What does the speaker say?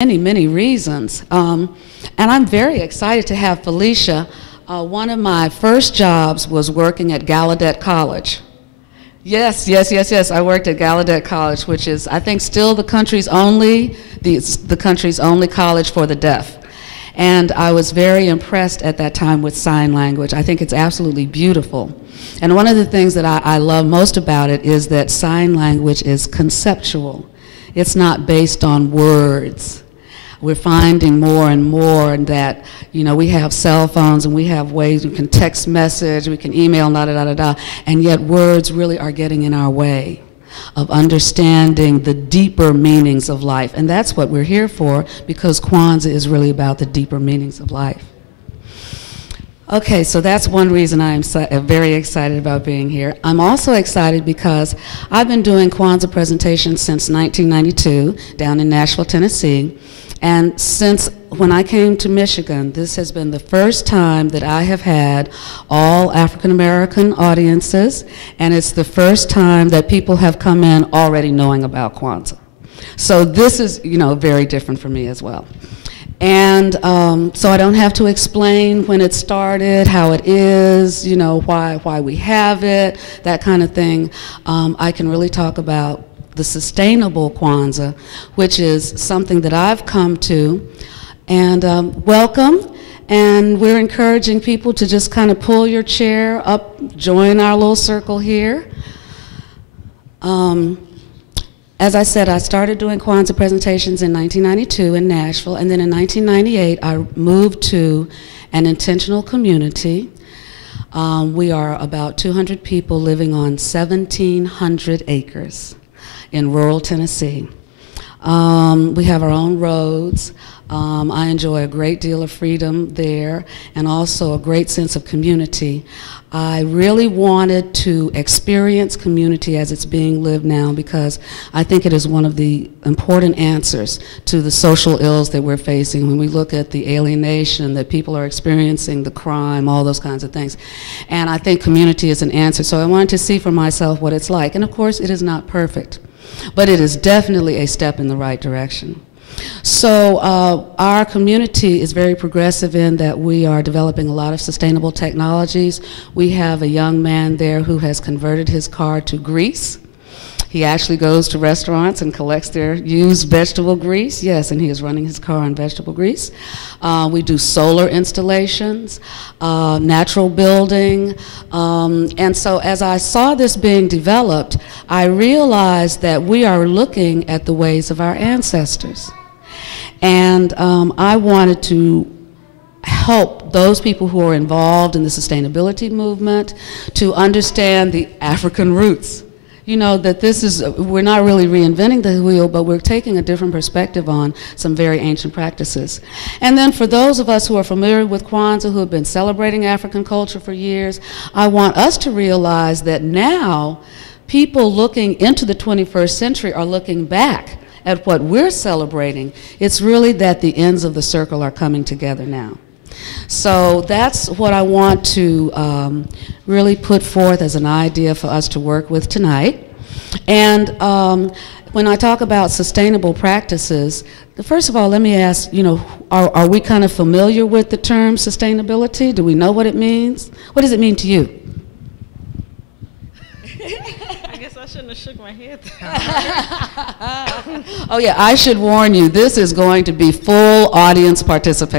many reasons. And I'm very excited to have Felicia. One of my first jobs was working at Gallaudet College. Yes. I worked at Gallaudet College, which is, I think, still the country's only college for the deaf. And I was very impressed at that time with sign language. I think it's absolutely beautiful. And one of the things that I love most about it is that sign language is conceptual. It's not based on words. We're finding more and more that, we have cell phones and we have ways we can text message, we can email, and yet words really are getting in our way of understanding the deeper meanings of life. And that's what we're here for, because Kwanzaa is really about the deeper meanings of life. Okay, so that's one reason I'm very excited about being here. I'm also excited because I've been doing Kwanzaa presentations since 1992 down in Nashville, Tennessee. And since when I came to Michigan, this has been the first time that I have had all African American audiences, and it's the first time that people have come in already knowing about Kwanzaa. So this is, very different for me as well. And so I don't have to explain when it started, how it is, why we have it, that kind of thing. I can really talk about the sustainable Kwanzaa, which is something that I've come to. And welcome. And we're encouraging people to just kind of pull your chair up, join our little circle here. As I said, I started doing Kwanzaa presentations in 1992 in Nashville, and then in 1998 I moved to an intentional community. We are about 200 people living on 1,700 acres in rural Tennessee. We have our own roads. I enjoy a great deal of freedom there and also a great sense of community. I really wanted to experience community as it's being lived now, because I think it is one of the important answers to the social ills that we're facing when we look at the alienation that people are experiencing, the crime, all those kinds of things. And I think community is an answer. So I wanted to see for myself what it's like. And of course, it is not perfect, but it is definitely a step in the right direction. So our community is very progressive in that we are developing a lot of sustainable technologies. We have a young man there who has converted his car to grease. He actually goes to restaurants and collects their used vegetable grease. Yes, and he is running his car on vegetable grease. We do solar installations, natural building. And so as I saw this being developed, I realized that we are looking at the ways of our ancestors. And I wanted to help those people who are involved in the sustainability movement to understand the African roots. That this is, we're not really reinventing the wheel, but we're taking a different perspective on some very ancient practices. And then for those of us who are familiar with Kwanzaa, who have been celebrating African culture for years, I want us to realize that now people looking into the 21st century are looking back at what we're celebrating. It's really that the ends of the circle are coming together now. So that's what I want to really put forth as an idea for us to work with tonight. And when I talk about sustainable practices, first of all, let me ask, are we kind of familiar with the term sustainability? Do we know what it means? What does it mean to you? I shouldn't have shook my head. Oh yeah, I should warn you, this is going to be full audience participation.